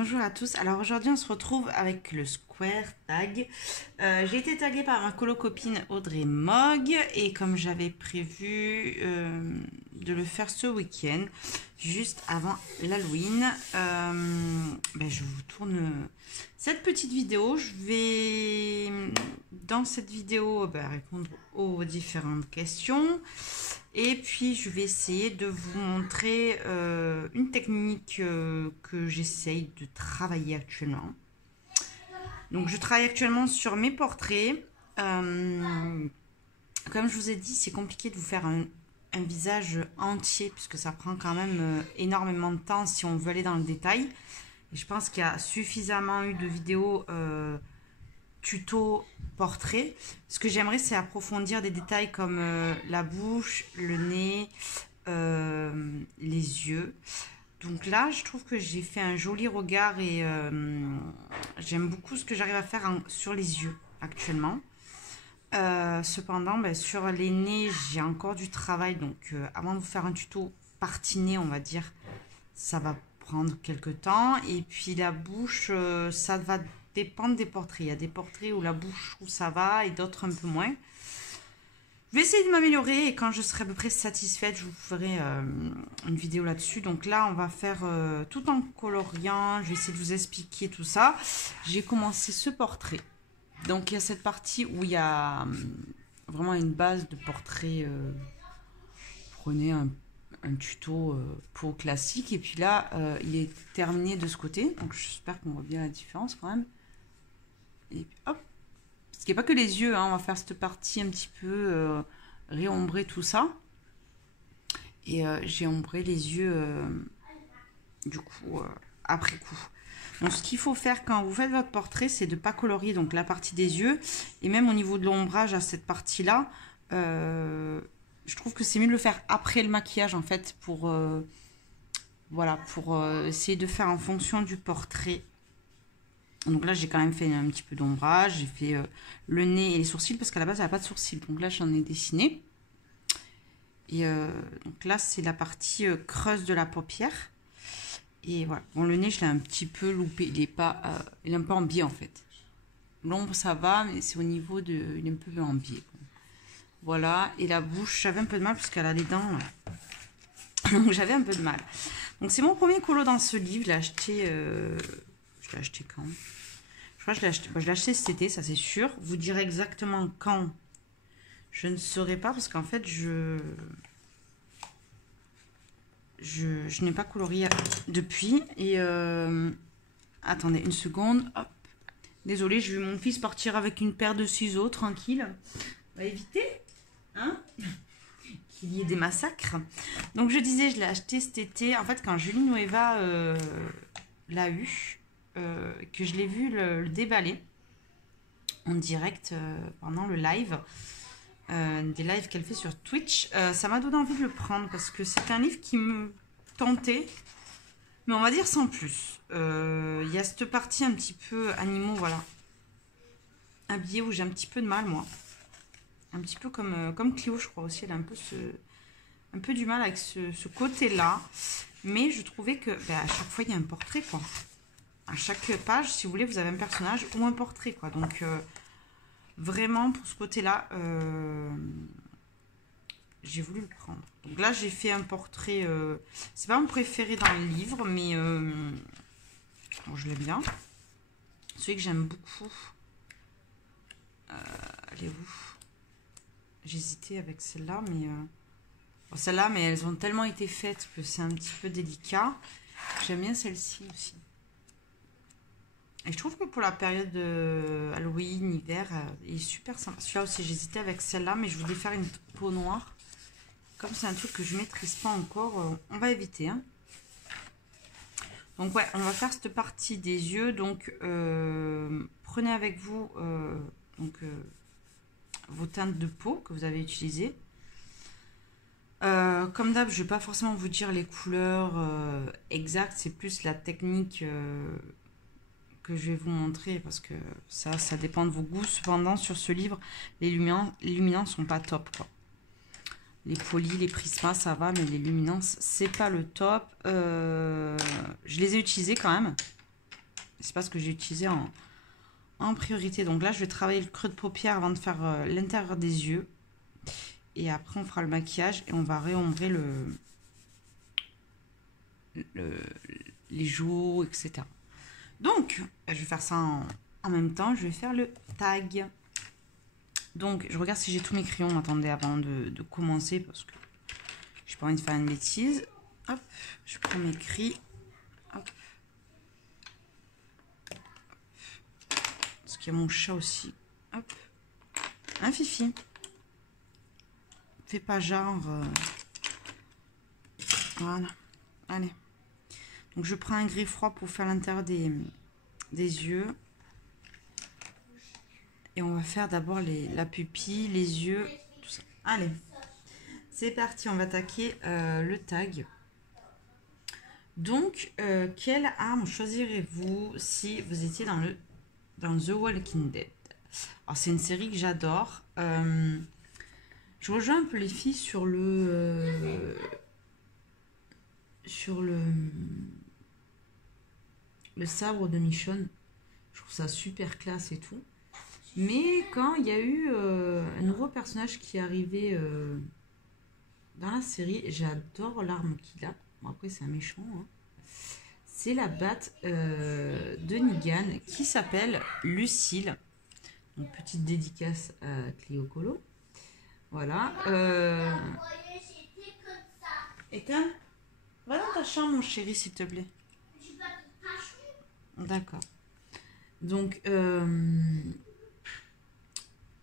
Bonjour à tous. Alors aujourd'hui on se retrouve avec le Square Tag. J'ai été taguée par ma colo-copine Audrey Mogg et comme j'avais prévu de le faire ce week-end, juste avant l'Halloween, je vous tourne cette petite vidéo. Je vais dans cette vidéo répondre aux différentes questions. Et puis, je vais essayer de vous montrer une technique que j'essaye de travailler actuellement. Donc, je travaille actuellement sur mes portraits. Comme je vous ai dit, c'est compliqué de vous faire un visage entier puisque ça prend quand même énormément de temps si on veut aller dans le détail. Et je pense qu'il y a suffisamment eu de vidéos tuto portrait. Ce que j'aimerais, c'est approfondir des détails comme la bouche, le nez, les yeux. Donc là, je trouve que j'ai fait un joli regard et j'aime beaucoup ce que j'arrive à faire sur les yeux actuellement. Cependant, sur les nez, j'ai encore du travail. Donc avant de vous faire un tuto partie nez, on va dire, ça va prendre quelques temps. Et puis la bouche, ça va dépendre des portraits. Il y a des portraits où la bouche, où ça va et d'autres un peu moins. Je vais essayer de m'améliorer et quand je serai à peu près satisfaite, je vous ferai une vidéo là-dessus. Donc là, on va faire tout en coloriant. Je vais essayer de vous expliquer tout ça. J'ai commencé ce portrait. Donc il y a cette partie où il y a vraiment une base de portrait. Prenez un tuto pour classique. Et puis là, il est terminé de ce côté. Donc j'espère qu'on voit bien la différence quand même. Et puis, hop. Parce qu'il n'y a pas que les yeux, hein. On va faire cette partie un petit peu réombrer tout ça. Et j'ai ombré les yeux du coup après coup. Donc ce qu'il faut faire quand vous faites votre portrait, c'est de ne pas colorier donc la partie des yeux. Et même au niveau de l'ombrage à cette partie-là, je trouve que c'est mieux de le faire après le maquillage en fait pour essayer de faire en fonction du portrait. Donc là, j'ai quand même fait un petit peu d'ombrage. J'ai fait le nez et les sourcils parce qu'à la base, elle n'a pas de sourcils. Donc là, j'en ai dessiné. Et donc là, c'est la partie creuse de la paupière. Et voilà. Bon, le nez, je l'ai un petit peu loupé. Il est un peu en biais en fait. L'ombre, ça va, mais c'est au niveau de... Il est un peu en biais. Voilà. Et la bouche, j'avais un peu de mal parce qu'elle a les dents là. Donc j'avais un peu de mal. Donc c'est mon premier colo dans ce livre. Je l'ai acheté... Je l'ai acheté quand? Je crois que je l'ai acheté cet été, ça c'est sûr. Vous direz exactement quand, je ne saurais pas parce qu'en fait, je n'ai pas colorié depuis. Et attendez une seconde. Hop. Désolée, j'ai vu mon fils partir avec une paire de ciseaux, tranquille. On va éviter, hein, qu'il y ait des massacres. Donc je disais, je l'ai acheté cet été. En fait, quand Julie Nueva l'a eu, que je l'ai vu le déballer en direct pendant le live, des lives qu'elle fait sur Twitch, ça m'a donné envie de le prendre parce que c'est un livre qui me tentait, mais on va dire sans plus. Il y a cette partie un petit peu animaux, voilà, habillés où j'ai un petit peu de mal, moi. Un petit peu comme Clio, je crois aussi, elle a un peu du mal avec ce côté-là, mais je trouvais que à chaque fois il y a un portrait, quoi. À chaque page, si vous voulez, vous avez un personnage ou un portrait, quoi. Donc, vraiment, pour ce côté-là, j'ai voulu le prendre. Donc là, j'ai fait un portrait... c'est pas mon préféré dans le livre, mais bon, je l'aime bien. Celui que j'aime beaucoup. Elle est où? J'hésitais avec celle-là, mais... Bon, celle-là, mais elles ont tellement été faites que c'est un petit peu délicat. J'aime bien celle-ci aussi. Et je trouve que pour la période de Halloween, hiver, il est super sympa. Celui-là aussi, j'hésitais avec celle-là, mais je voulais faire une peau noire. Comme c'est un truc que je ne maîtrise pas encore, on va éviter. Hein. Donc ouais, on va faire cette partie des yeux. Donc prenez avec vous vos teintes de peau que vous avez utilisées. Comme d'hab, je ne vais pas forcément vous dire les couleurs exactes, c'est plus la technique... que je vais vous montrer parce que ça dépend de vos goûts. Cependant, sur ce livre, les luminances sont pas top, quoi. Les polis, les prismas, ça va, mais les luminances, c'est pas le top. Je les ai utilisés quand même. C'est pas ce que j'ai utilisé en priorité. Donc là, je vais travailler le creux de paupière avant de faire l'intérieur des yeux. Et après, on fera le maquillage et on va réombrer les joues, etc. Donc, je vais faire ça en même temps. Je vais faire le tag. Donc, je regarde si j'ai tous mes crayons. Attendez, avant de commencer, parce que j'ai pas envie de faire une bêtise. Hop, je prends mes cris. Hop. Parce qu'il y a mon chat aussi. Hop. Un Fifi. Fais pas genre. Voilà. Allez. Donc, je prends un gris froid pour faire l'intérieur des yeux. Et on va faire d'abord la pupille, les yeux, tout ça. Allez. C'est parti, on va attaquer le tag. Donc, quelle arme choisirez-vous si vous étiez dans The Walking Dead? Alors, c'est une série que j'adore. Je rejoins un peu les filles sur le sabre de Michonne. Je trouve ça super classe et tout. Mais quand il y a eu un nouveau personnage qui est arrivé dans la série, j'adore l'arme qu'il a. Bon, après, c'est un méchant. Hein. C'est la batte de Negan qui s'appelle Lucille. Donc, petite dédicace à Clio Colo. Voilà. Ethan, va dans ta chambre, mon chéri, s'il te plaît. D'accord. Donc,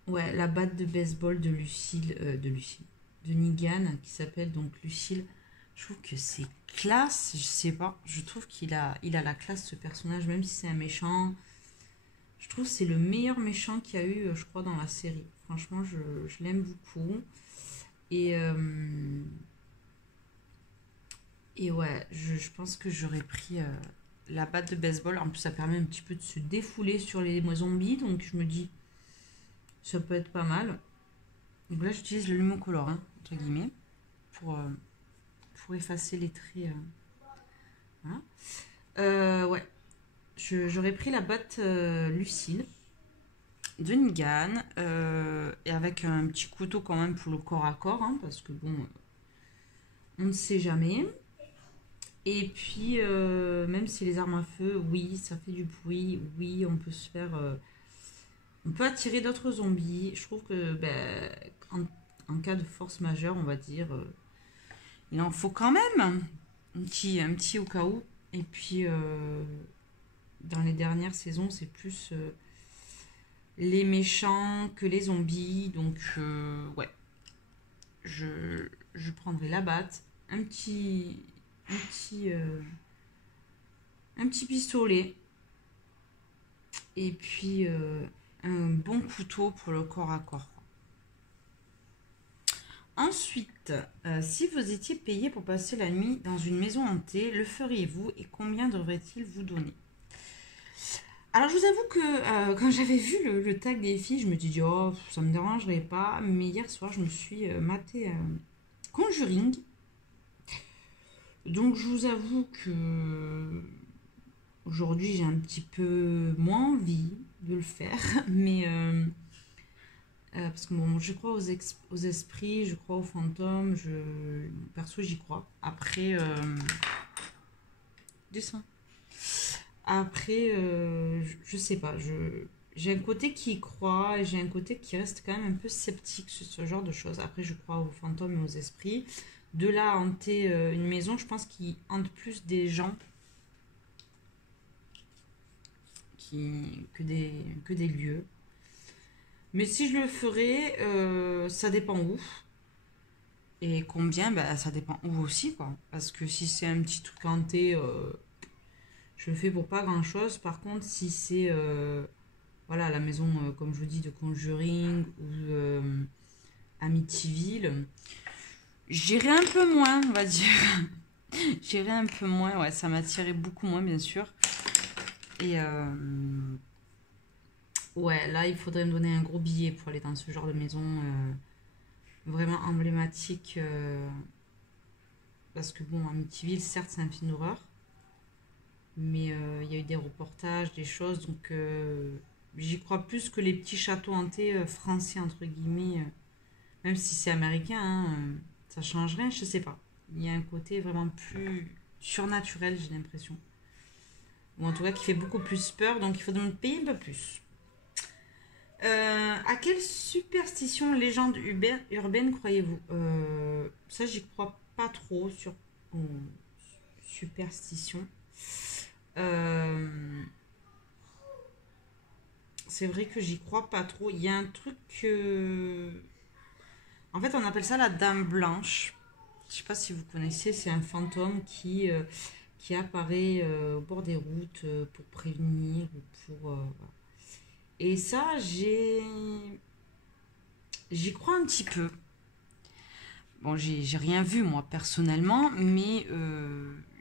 ouais, la batte de baseball de Lucille, de Negan, qui s'appelle donc Lucille. Je trouve que c'est classe, je sais pas. Je trouve qu'il a la classe, ce personnage, même si c'est un méchant. Je trouve que c'est le meilleur méchant qu'il y a eu, je crois, dans la série. Franchement, je l'aime beaucoup. Et ouais, je pense que j'aurais pris la batte de baseball. En plus, ça permet un petit peu de se défouler sur les zombies. Donc, je me dis, ça peut être pas mal. Donc là, j'utilise le Lumocolor, hein, entre guillemets, pour effacer les traits. Voilà. Ouais. J'aurais pris la batte Lucille de Negan et avec un petit couteau quand même pour le corps à corps, hein, parce que bon, on ne sait jamais. Et puis, même si les armes à feu, oui, ça fait du bruit, oui, on peut se faire... on peut attirer d'autres zombies. Je trouve que, ben, en cas de force majeure, on va dire, il en faut quand même un petit au cas où. Et puis, dans les dernières saisons, c'est plus les méchants que les zombies. Donc, ouais, je prendrai la batte, un petit pistolet et puis un bon couteau pour le corps à corps. Ensuite, si vous étiez payé pour passer la nuit dans une maison hantée, le feriez-vous et combien devrait-il vous donner? Alors, je vous avoue que quand j'avais vu le tag des filles, je me suis dit, oh, ça me dérangerait pas. Mais hier soir, je me suis maté Conjuring. Donc, je vous avoue que aujourd'hui, j'ai un petit peu moins envie de le faire. Mais parce que bon, je crois aux esprits, je crois aux fantômes. Perso, j'y crois. Après, dessin. Après, je sais pas. J'ai un côté qui y croit et j'ai un côté qui reste quand même un peu sceptique sur ce genre de choses. Après, je crois aux fantômes et aux esprits. De là à hanter une maison, je pense qu'il hante plus des gens que des lieux. Mais si je le ferais, ça dépend où. Et combien, bah, ça dépend où aussi, quoi. Parce que si c'est un petit truc hanté, je le fais pour pas grand chose. Par contre, si c'est voilà, la maison, comme je vous dis, de Conjuring ou Amityville, j'irai un peu moins, on va dire. J'irai un peu moins, ouais, ça m'attirait beaucoup moins, bien sûr. Et ouais, là, il faudrait me donner un gros billet pour aller dans ce genre de maison vraiment emblématique. Parce que bon, Amityville, certes, c'est un film d'horreur. Mais il y a eu des reportages, des choses, donc j'y crois plus que les petits châteaux hantés français, entre guillemets, même si c'est américain, hein, ça change rien, je sais pas. Il y a un côté vraiment plus surnaturel, j'ai l'impression. Ou en tout cas qui fait beaucoup plus peur, donc il faut donc payer un peu plus. À quelle superstition, légende urbaine croyez-vous? Ça, j'y crois pas trop sur superstition. Euh, c'est vrai que j'y crois pas trop. Il y a un truc que... En fait, on appelle ça la dame blanche. Je sais pas si vous connaissez, c'est un fantôme qui apparaît au bord des routes pour prévenir ou pour... Et ça, j'y crois un petit peu. Bon, j'ai rien vu moi personnellement, mais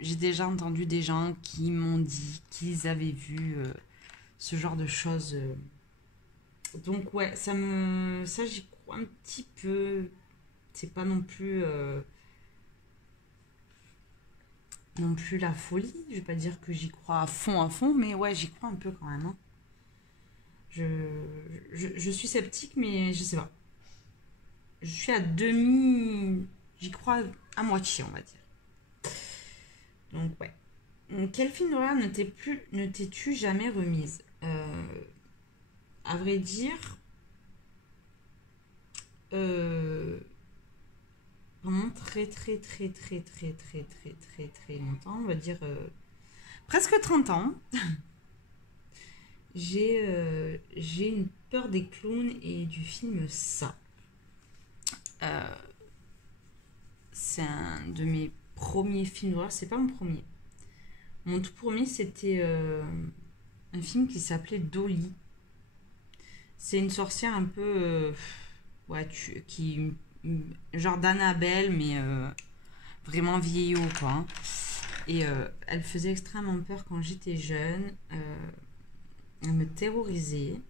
j'ai déjà entendu des gens qui m'ont dit qu'ils avaient vu ce genre de choses. Donc ouais, ça j'y crois un petit peu. C'est pas non plus la folie. Je vais pas dire que j'y crois à fond, mais ouais, j'y crois un peu quand même, hein. Je, je suis sceptique, mais je sais pas. Je suis à demi. J'y crois à moitié, on va dire. Donc, ouais. Quel film d'horreur ne t'es-tu jamais remise? À vrai dire, euh, pendant très longtemps, on va dire presque 30 ans, j'ai une peur des clowns et du film Ça. Euh, c'est un de mes premiers films d'horreur, c'est pas mon premier. Mon tout premier, c'était un film qui s'appelait Dolly. C'est une sorcière un peu. Ouais, genre d'Annabelle, mais vraiment vieillot, quoi, hein. Et elle faisait extrêmement peur quand j'étais jeune. Elle me terrorisait.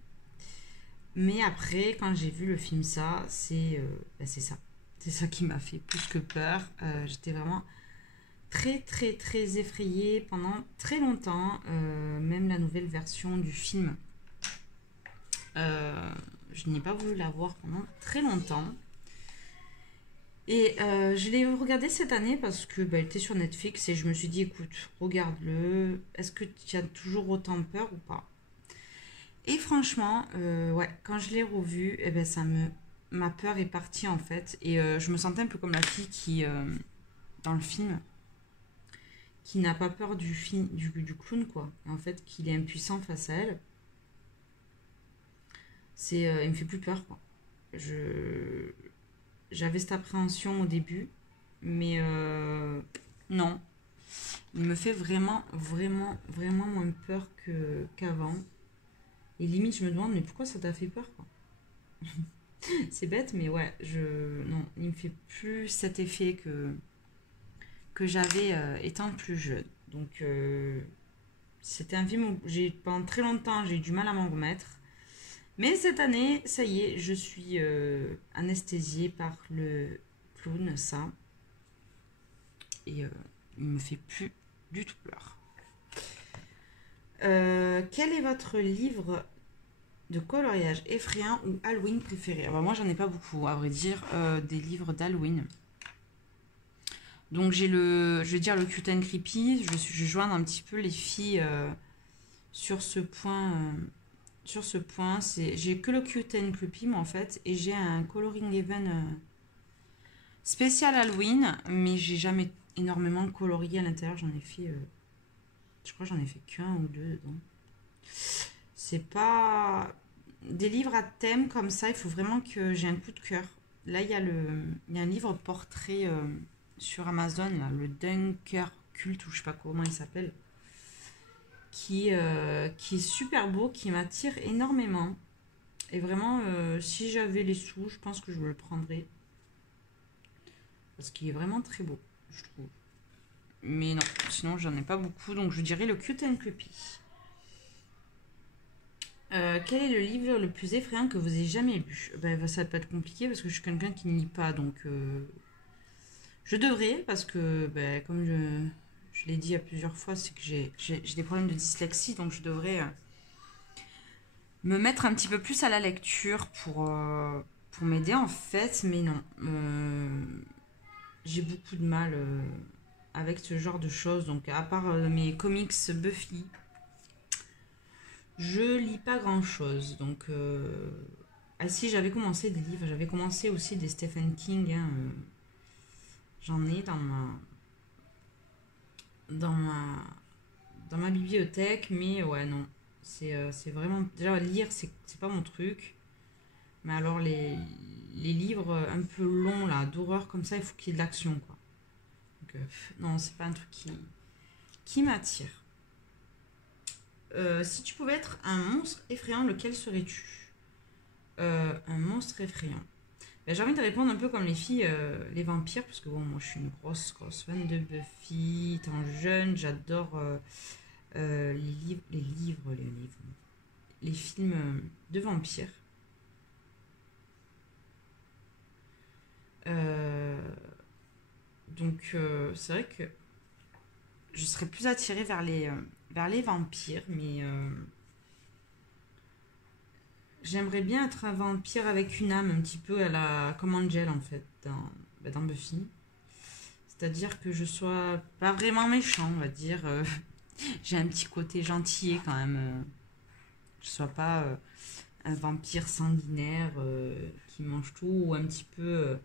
Mais après, quand j'ai vu le film Ça, c'est ça. C'est ça qui m'a fait plus que peur. J'étais vraiment très effrayée pendant très longtemps. Même la nouvelle version du film. Je n'ai pas voulu la voir pendant très longtemps. Et je l'ai regardé cette année parce que elle était sur Netflix et je me suis dit, écoute, regarde-le. Est-ce que tu as toujours autant peur ou pas? Et franchement, ouais, quand je l'ai revu, eh ben, ma peur est partie en fait. Et je me sentais un peu comme la fille qui, dans le film, qui n'a pas peur du clown, quoi. Et en fait, qu'il est impuissant face à elle. Il me fait plus peur, quoi. J'avais cette appréhension au début, mais non. Il me fait vraiment moins peur qu'avant. Et limite, je me demande, mais pourquoi ça t'a fait peur, quoi? C'est bête, mais ouais, non, il me fait plus cet effet que j'avais étant plus jeune. Donc, c'était un film où pendant très longtemps, j'ai eu du mal à m'en remettre. Mais cette année, ça y est, je suis anesthésiée par le clown, ça. Et il me fait plus du tout peur. Quel est votre livre de coloriage effrayant ou Halloween préféré? Alors moi, j'en ai pas beaucoup, à vrai dire, des livres d'Halloween. Donc je vais dire le Cute and Creepy. Je joins un petit peu les filles sur ce point. J'ai que le Cute and Creepy, moi, en fait, et j'ai un Coloring Even spécial Halloween, mais j'ai jamais énormément colorié à l'intérieur. Je crois que j'en ai fait qu'un ou deux dedans. C'est pas des livres à thème comme ça. Il faut vraiment que j'ai un coup de cœur. Là, il y a un livre portrait sur Amazon, là, le Dunker Cult, ou je sais pas comment il s'appelle, qui est super beau, qui m'attire énormément. Et vraiment, si j'avais les sous, je pense que je le prendrais. Parce qu'il est vraiment très beau, je trouve. Mais non, sinon j'en ai pas beaucoup, donc je dirais le Cute and Creepy. Quel est le livre le plus effrayant que vous ayez jamais lu? Ça peut être compliqué parce que je suis quelqu'un qui ne lit pas, donc je devrais, parce que comme je l'ai dit à plusieurs fois, c'est que j'ai des problèmes de dyslexie, donc je devrais me mettre un petit peu plus à la lecture pour m'aider en fait, mais non. J'ai beaucoup de mal avec ce genre de choses, donc à part mes comics Buffy, je lis pas grand chose. Donc, ah si, j'avais commencé des livres, j'avais commencé aussi des Stephen King, hein, j'en ai dans ma, dans ma bibliothèque, mais ouais, non. C'est vraiment. Déjà, lire, c'est pas mon truc. Mais alors, les livres un peu longs, là, d'horreur comme ça, il faut qu'il y ait de l'action, quoi. Donc, non, c'est pas un truc qui m'attire. Si tu pouvais être un monstre effrayant, lequel serais-tu? Un monstre effrayant. Ben, j'ai envie de répondre un peu comme les filles, les vampires, parce que bon, moi je suis une grosse fan de Buffy. Étant jeune, j'adore les films de vampires. Donc c'est vrai que je serais plus attirée vers les vampires, mais j'aimerais bien être un vampire avec une âme un petit peu à la comme Angel en fait dans Buffy. C'est-à-dire que je sois pas vraiment méchant, on va dire. J'ai un petit côté gentillet quand même. Je sois pas un vampire sanguinaire qui mange tout ou un petit peu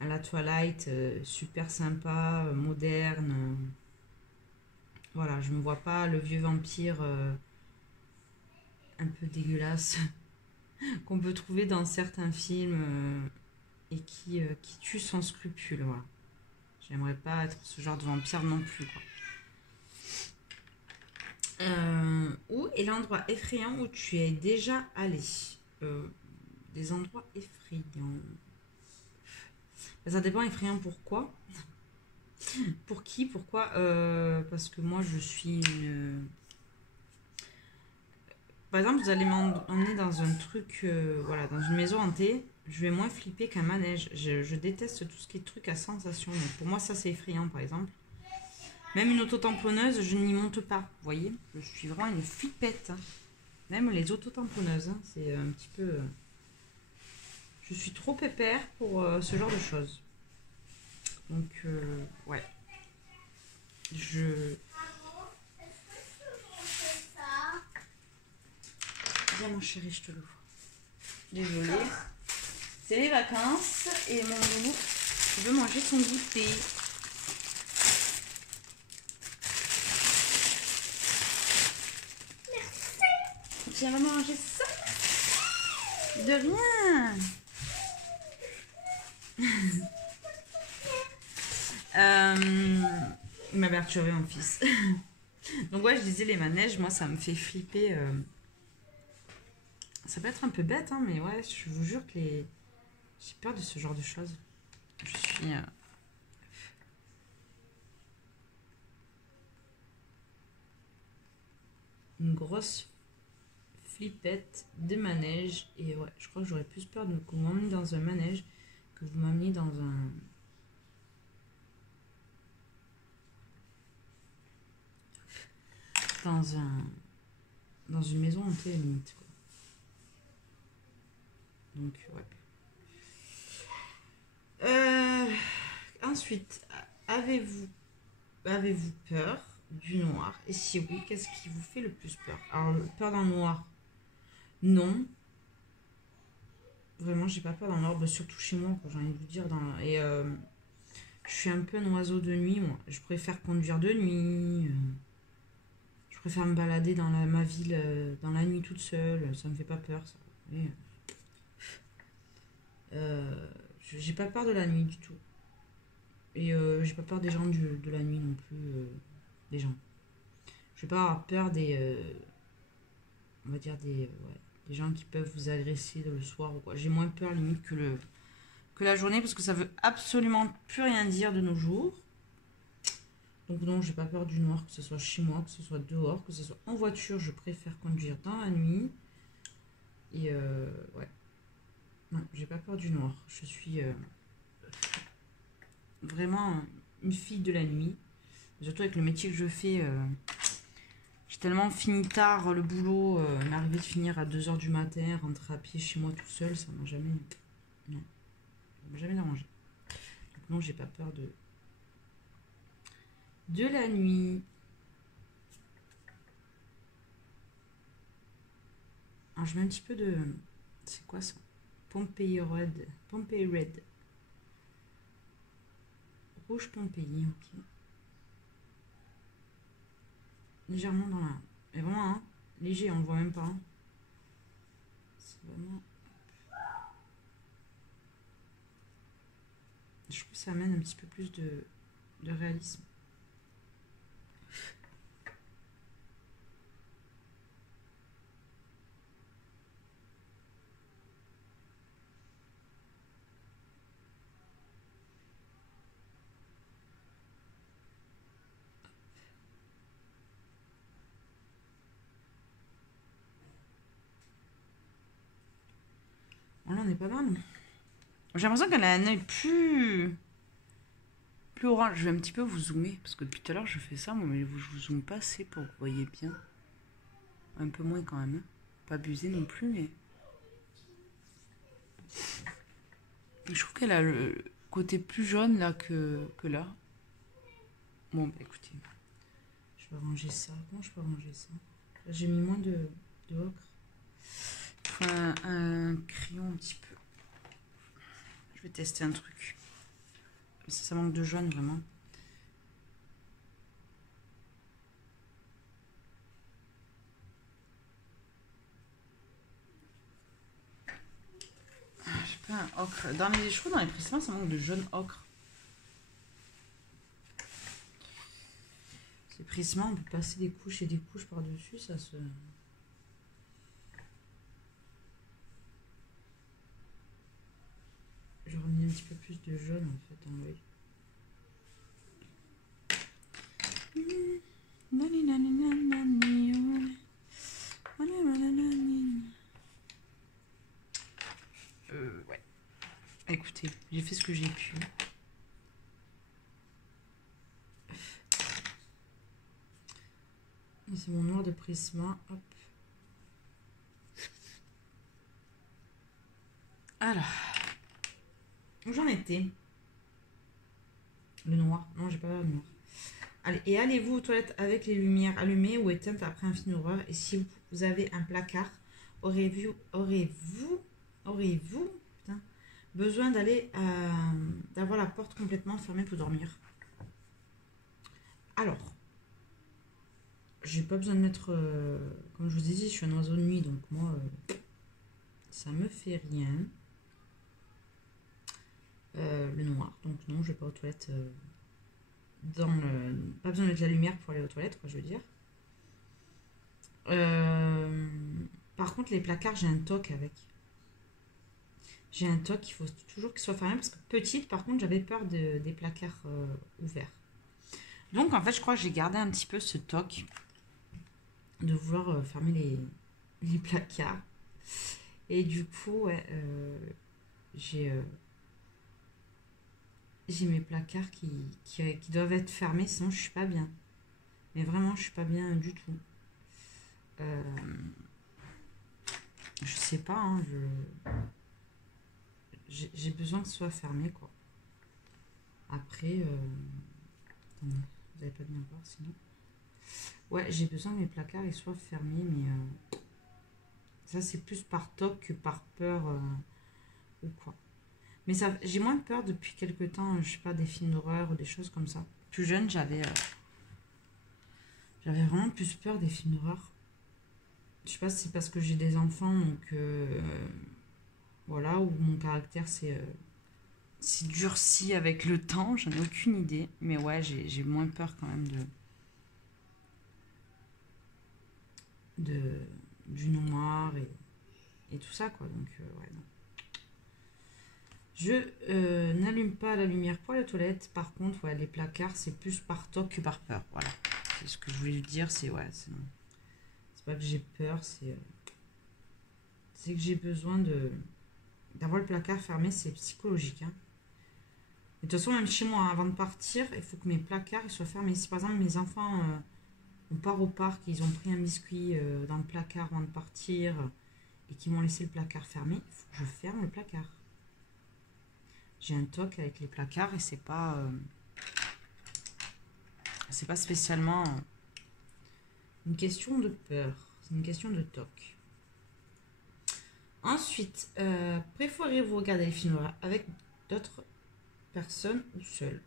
à la Twilight, super sympa, moderne. Voilà, je me vois pas le vieux vampire un peu dégueulasse qu'on peut trouver dans certains films et qui tue sans scrupule. Voilà. J'aimerais pas être ce genre de vampire non plus, quoi. Où est l'endroit effrayant où tu es déjà allé? Des endroits effrayants. Ça dépend effrayant pourquoi. Pour qui? Pourquoi? Parce que moi je suis une. Par exemple, vous allez m'emmener dans un truc, voilà, dans une maison hantée, je vais moins flipper qu'un manège. Je déteste tout ce qui est truc à sensation. Donc pour moi, ça c'est effrayant par exemple. Même une autotamponneuse, je n'y monte pas. Vous voyez, je suis vraiment une flippette, hein. Même les autotamponneuses, hein, c'est un petit peu. Je suis trop pépère pour ce genre de choses. Donc, ouais. Je. Viens, mon chéri, je te l'ouvre. Désolée. C'est les vacances et mon loulou veut manger son goûter. Viens manger ça. De rien. Il m'a perturbé mon fils. Donc ouais, je disais les manèges, moi ça me fait flipper. Ça peut être un peu bête, hein, mais ouais, je vous jure que j'ai peur de ce genre de choses. Je suis une grosse flippette de manège. Et ouais, je crois que j'aurais plus peur de que vous m'emmeniez dans un manège que vous m'emmeniez dans une maison hantée limite, quoi. Donc ouais. Ensuite, avez-vous peur du noir? Et si oui, qu'est-ce qui vous fait le plus peur? Alors, peur dans le noir, non. Vraiment, j'ai pas peur dans le noir, bah, surtout chez moi, quand j'ai envie de vous dire. Et je suis un peu un oiseau de nuit, moi. Je préfère conduire de nuit. Je préfère me balader dans ma ville dans la nuit toute seule. Ça me fait pas peur, ça. Et, j'ai pas peur de la nuit du tout. Et j'ai pas peur des gens de la nuit non plus. Des gens. Je vais pas avoir peur on va dire ouais, des gens qui peuvent vous agresser le soir ou quoi. J'ai moins peur limite que la journée parce que ça veut absolument plus rien dire de nos jours. Donc non, j'ai pas peur du noir, que ce soit chez moi, que ce soit dehors, que ce soit en voiture. Je préfère conduire dans la nuit. Et ouais. Non, j'ai pas peur du noir. Je suis vraiment une fille de la nuit. Surtout avec le métier que je fais, j'ai tellement fini tard le boulot, m'arriver de finir à 2 h du matin, rentrer à pied chez moi tout seul, ça m'a jamais... Non, ça m'a jamais dérangé. Donc non, j'ai pas peur de la nuit. Alors je mets un petit peu de... C'est quoi ça? Pompeii Red. Pompeii Red. Rouge Pompeii, ok. Légèrement dans la... Mais vraiment, hein, léger, on le voit même pas. Hein. C'est vraiment... Je trouve que ça amène un petit peu plus de réalisme. Bon, là, on est pas mal. J'ai l'impression qu'elle a un œil plus orange. Je vais un petit peu vous zoomer, parce que depuis tout à l'heure, je fais ça, moi, mais je vous zoome pas assez pour que vous voyez bien. Un peu moins quand même. Hein. Pas abuser non plus, mais... Je trouve qu'elle a le côté plus jaune là que là. Bon, bah écoutez, je vais ranger ça. Comment je peux ranger ça? J'ai mis moins de ocre. Enfin, un crayon un petit peu. Je vais tester un truc. Ça manque de jaune vraiment. Je sais pas, un ocre. Dans les cheveux, dans les pressements, ça manque de jaune ocre. Ces pressements, on peut passer des couches et des couches par-dessus, ça se... J'aurais mis un petit peu plus de jaune en fait dans l'œil. Ouais. Écoutez, j'ai fait ce que j'ai pu. C'est mon noir de Prisma. Hop. Alors. Où j'en étais? Le noir. Non, j'ai pas le noir. Allez, et allez-vous aux toilettes avec les lumières allumées ou éteintes après un film d'horreur? Et si vous avez un placard, aurez-vous besoin d'avoir la porte complètement fermée pour dormir? Alors, j'ai pas besoin de mettre... comme je vous ai dit, je suis un oiseau de nuit, donc moi, ça me fait rien. Le noir, donc non, je vais pas aux toilettes... pas besoin de mettre la lumière pour aller aux toilettes, quoi, je veux dire. Par contre, les placards, j'ai un toc avec. J'ai un toc, il faut toujours qu'il soit fermé parce que petite, par contre, j'avais peur des placards ouverts. Donc, en fait, je crois que j'ai gardé un petit peu ce toc de vouloir fermer les placards. Et du coup, ouais, j'ai mes placards qui doivent être fermés, sinon je suis pas bien. Mais vraiment, je suis pas bien du tout. Je sais pas, hein, j'ai besoin que ce soit fermé, quoi. Après, attendez, vous n'allez pas bien voir sinon. Ouais, j'ai besoin que mes placards ils soient fermés, mais ça c'est plus par toc que par peur ou quoi. Mais ça, j'ai moins peur depuis quelques temps, je sais pas, des films d'horreur ou des choses comme ça. Plus jeune, j'avais vraiment plus peur des films d'horreur. Je sais pas si c'est parce que j'ai des enfants, donc voilà, ou mon caractère s'est durci avec le temps, j'en ai aucune idée. Mais ouais, j'ai moins peur quand même du noir et tout ça, quoi. Donc, ouais, non. Je n'allume pas la lumière pour les toilettes. Par contre, ouais, les placards, c'est plus par toc que par peur. Voilà. C'est ce que je voulais dire, c'est ouais, c'est pas que j'ai peur, c'est que j'ai besoin d'avoir le placard fermé, c'est psychologique. Hein. De toute façon, même chez moi, avant de partir, il faut que mes placards ils soient fermés. Si par exemple mes enfants, on part au parc, ils ont pris un biscuit dans le placard avant de partir et qu'ils m'ont laissé le placard fermé, il faut que je ferme le placard. J'ai un toc avec les placards et c'est pas spécialement une question de peur, c'est une question de toc. Ensuite, préférez-vous regarder les films avec d'autres personnes ou seul?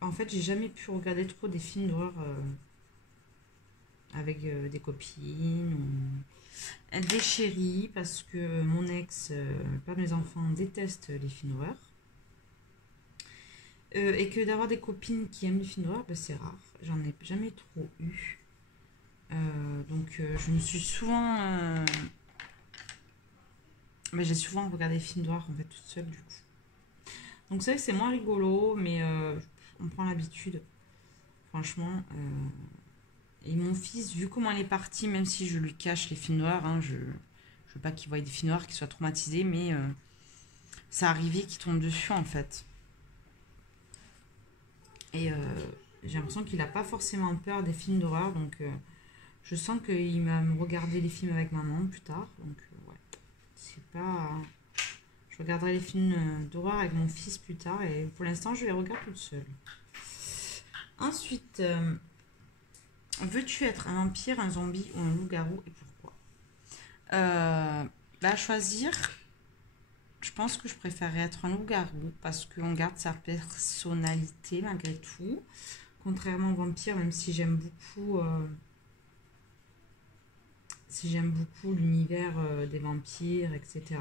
En fait, j'ai jamais pu regarder trop des films d'horreur avec des copines ou des chéris parce que mon ex, pas mes enfants, détestent les films d'horreur. Et que d'avoir des copines qui aiment les films d'horreur, c'est rare. J'en ai jamais trop eu. Donc je me suis souvent... j'ai souvent regardé des films d'horreur en fait toute seule du coup. Donc c'est vrai que c'est moins rigolo, mais on prend l'habitude. Franchement. Et mon fils, vu comment il est parti, même si je lui cache les films noirs, je veux pas qu'il voie des films noirs, qu'il soit traumatisé, mais ça arrivait qu'il tombe dessus en fait. Et j'ai l'impression qu'il n'a pas forcément peur des films d'horreur, donc je sens qu'il va me regarder les films avec maman plus tard. Donc ouais, c'est pas... Je regarderai les films d'horreur avec mon fils plus tard, et pour l'instant je les regarde toute seule. Ensuite... veux-tu être un vampire, un zombie ou un loup-garou et pourquoi? À choisir, je pense que je préférerais être un loup-garou parce qu'on garde sa personnalité malgré tout. Contrairement au vampire, même si j'aime beaucoup, l'univers des vampires, etc.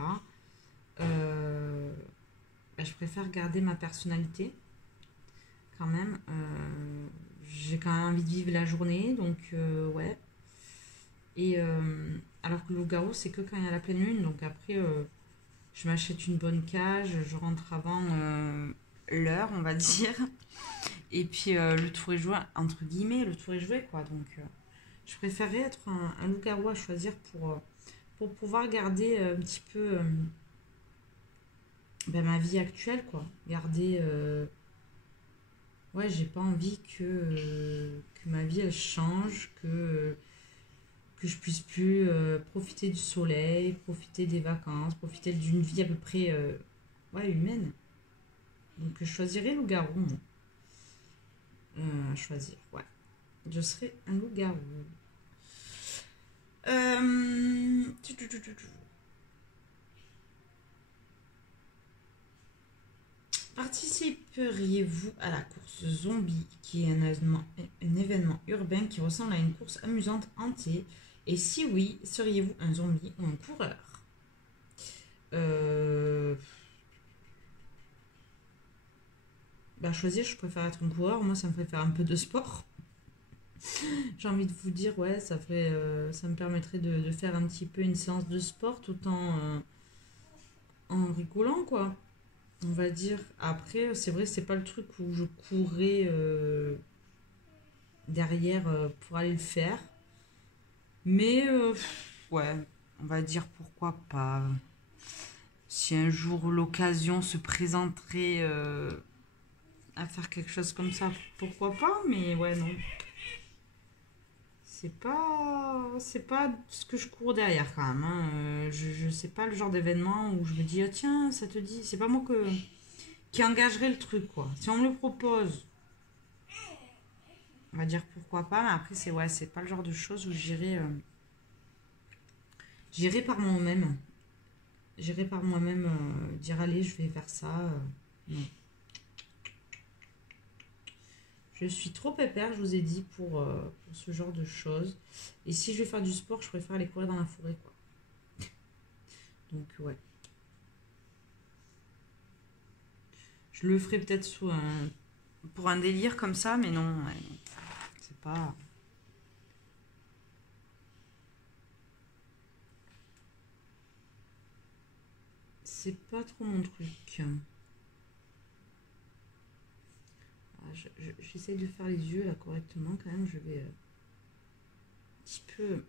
Je préfère garder ma personnalité quand même. J'ai quand même envie de vivre la journée, donc ouais. Et alors que le loup-garou, c'est que quand il y a la pleine lune, donc après, je m'achète une bonne cage, je rentre avant l'heure, on va dire. Et puis le tour est joué, entre guillemets, le tour est joué, quoi. Donc je préférerais être un loup-garou à choisir pour pouvoir garder un petit peu ma vie actuelle, quoi. Garder... ouais, j'ai pas envie que ma vie elle change, que je puisse plus profiter du soleil, profiter des vacances, profiter d'une vie à peu près ouais, humaine. Donc je choisirais loup-garou, moi. À choisir, ouais. Je serais un loup-garou. Euh... Participeriez-vous à la course zombie, qui est un événement urbain qui ressemble à une course amusante hantée? Et si oui, seriez-vous un zombie ou un coureur? Choisir, je préfère être un coureur. Moi, ça me ferait faire un peu de sport. J'ai envie de vous dire, ouais, ça me permettrait de faire un petit peu une séance de sport tout en rigolant, quoi. On va dire. Après, c'est vrai, c'est pas le truc où je courrais derrière pour aller le faire. Mais, ouais, on va dire pourquoi pas. Si un jour l'occasion se présenterait à faire quelque chose comme ça, pourquoi pas, mais ouais, non. C'est pas ce que je cours derrière quand même. Hein. Je sais pas le genre d'événement où je me dis, ah, tiens, ça te dit. C'est pas moi qui engagerait le truc, quoi. Si on me le propose, on va dire pourquoi pas, mais après, c'est pas le genre de choses où j'irai par moi-même. J'irai par moi-même dire, allez, je vais faire ça. Non. Je suis trop pépère, je vous ai dit, pour ce genre de choses. Et si je vais faire du sport, je préfère aller courir dans la forêt, quoi. Donc, ouais. Je le ferai peut-être pour un délire comme ça, mais non, ouais, non. C'est pas... C'est pas trop mon truc. J'essaie de faire les yeux là correctement quand même. Je vais un petit peu...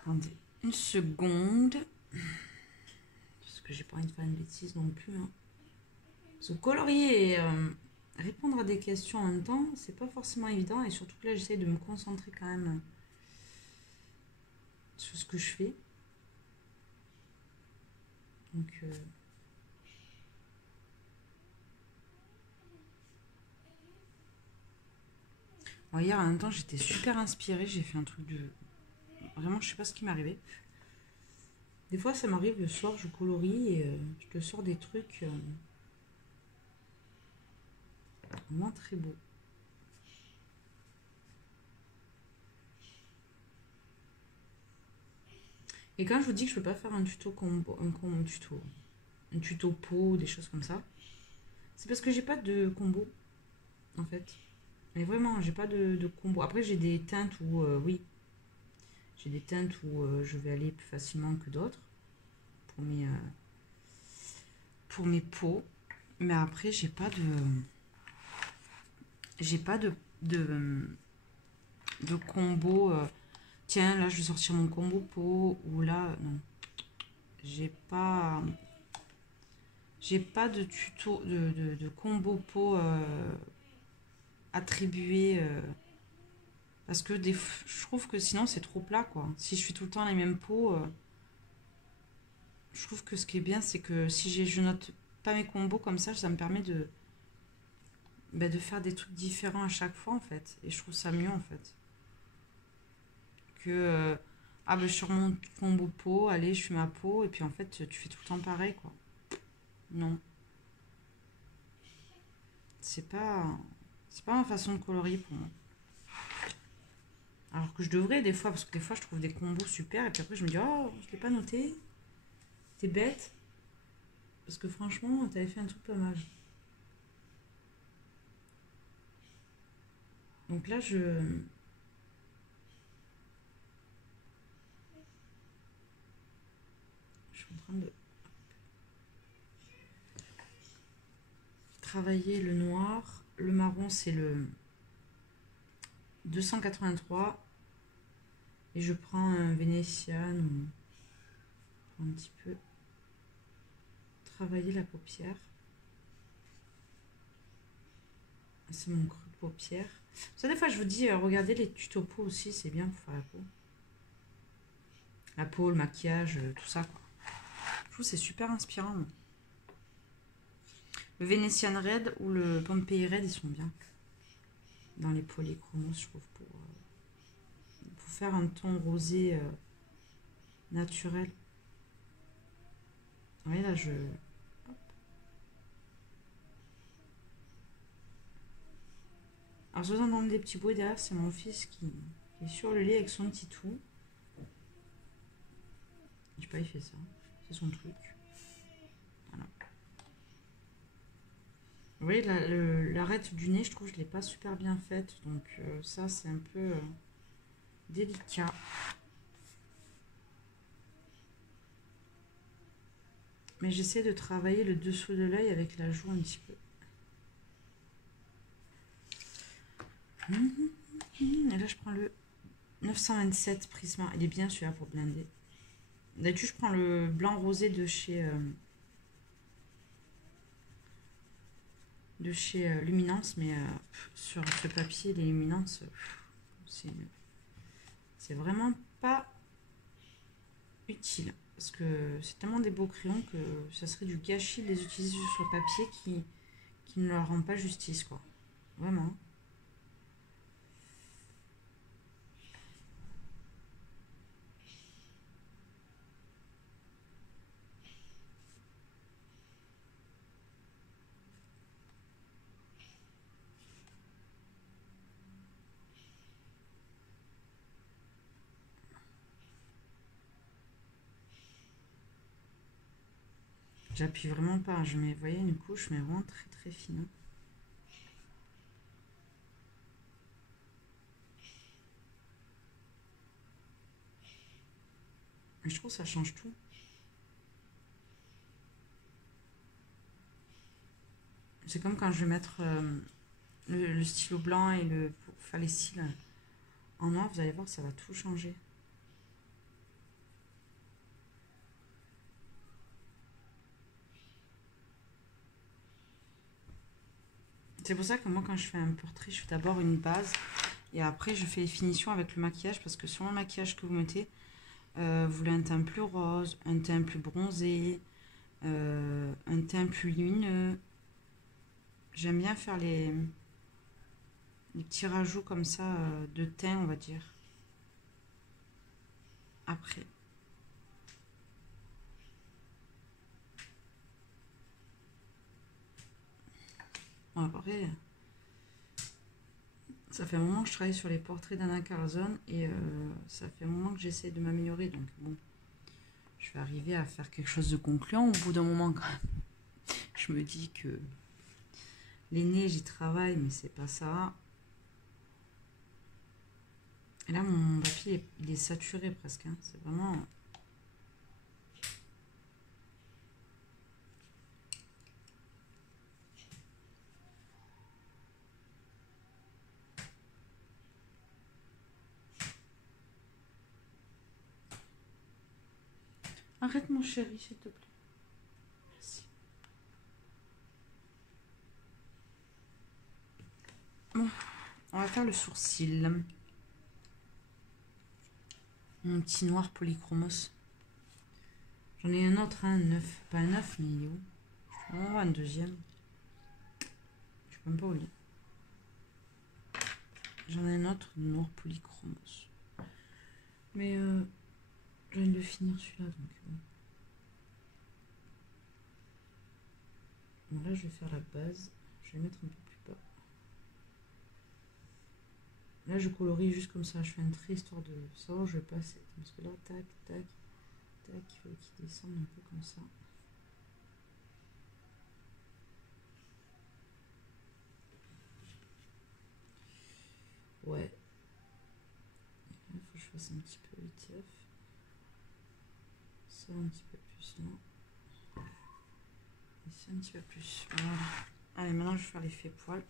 Attendez une seconde. Parce que j'ai pas envie de faire une bêtise non plus. Hein. Se colorier et répondre à des questions en même temps, c'est pas forcément évident. Et surtout que là, j'essaie de me concentrer quand même sur ce que je fais. Donc... Bon, hier, en même temps, j'étais super inspirée. J'ai fait un truc de... Vraiment, je sais pas ce qui m'est arrivé. Des fois, ça m'arrive le soir, je colorie et je te sors des trucs vraiment très beaux. Et quand je vous dis que je peux pas faire un tuto combo, un tuto pot, des choses comme ça, c'est parce que j'ai pas de combo, en fait. Mais vraiment, j'ai pas de combo. Après, j'ai des teintes où, oui, j'ai des teintes où je vais aller plus facilement que d'autres pour mes pots. Mais après, j'ai pas de combo. Tiens, là, je vais sortir mon combo pot. Ou là, non. J'ai pas de tuto, de combo pot attribué. Parce que je trouve que sinon, c'est trop plat, quoi. Si je fais tout le temps les mêmes pots, je trouve que ce qui est bien, c'est que si je note pas mes combos comme ça me permet de faire des trucs différents à chaque fois, en fait. Et je trouve ça mieux, en fait. Que, ah ben, sur mon combo pot, allez, je fais ma peau, et puis en fait, tu fais tout le temps pareil, quoi. Non. C'est pas, c'est pas ma façon de colorier pour moi. Alors que je devrais des fois, parce que des fois, je trouve des combos super, et puis après, je me dis, oh, je l'ai pas noté. T'es bête. Parce que franchement, t'avais fait un truc pas mal. Donc là, je suis en train de travailler le noir. Le marron, c'est le 283. Et je prends un Vénitian pour un petit peu travailler la paupière. C'est mon creux de paupière. Ça, des fois, je vous dis, regardez les tutos peau aussi, c'est bien pour faire la peau. La peau, le maquillage, tout ça, quoi. Je trouve que c'est super inspirant. Le Venetian Red ou le Pompeii Red, ils sont bien. Dans les polychromos, je trouve, pour faire un ton rosé naturel. Vous voyez, là, je... Hop. Alors, je vous entends des petits bruits derrière, c'est mon fils qui est sur le lit avec son petit tout. Je sais pas, il fait ça. C'est son truc. Voilà. Vous voyez, l'arête du nez, je trouve que je ne l'ai pas super bien faite. Donc ça, c'est un peu délicat. Mais j'essaie de travailler le dessous de l'œil avec la joue un petit peu. Et là, je prends le 927 Prisma. Il est bien celui-là pour blinder. D'habitude, je prends le blanc rosé de chez Luminance, mais sur ce papier, les Luminance, c'est vraiment pas utile. Parce que c'est tellement des beaux crayons que ça serait du gâchis de les utiliser sur le papier qui ne leur rend pas justice, quoi. Vraiment. J'appuie vraiment pas. Je mets, vous voyez, une couche, mais vraiment très très fine. Et je trouve que ça change tout. C'est comme quand je vais mettre le stylo blanc et pour faire les cils en noir, vous allez voir, ça va tout changer. C'est pour ça que moi, quand je fais un portrait, je fais d'abord une base. Et après, je fais les finitions avec le maquillage. Parce que selon le maquillage que vous mettez, vous voulez un teint plus rose, un teint plus bronzé, un teint plus lumineux. J'aime bien faire les petits rajouts comme ça de teint, on va dire. Après. Bon, après, ça fait un moment que je travaille sur les portraits d'Anna Carlzon et ça fait un moment que j'essaie de m'améliorer. Donc bon, je vais arriver à faire quelque chose de concluant au bout d'un moment quand même. Je me dis que les nez, j'y travaille, mais c'est pas ça. Et là, mon papier, il est saturé presque. Hein. C'est vraiment... Arrête mon chéri, s'il te plaît. Merci. Bon, on va faire le sourcil. Mon petit noir polychromos. J'en ai un autre, un neuf. Pas un neuf, mais il est où? Je vais en avoir un deuxième. Je peux même pas oublier. J'en ai un autre noir polychromos. Mais je viens de finir celui-là, donc... Bon, là, je vais faire la base. Je vais mettre un peu plus bas. Là, je colorie juste comme ça. Je fais un trait histoire de savoir où je vais passer. Parce que là, tac, tac, tac, il faut qu'il descende un peu comme ça. Ouais. Il faut que je fasse un petit peu ETF. Ça, un petit peu plus là. Ici, un petit peu plus. Voilà. Allez, maintenant, je vais faire l'effet poil.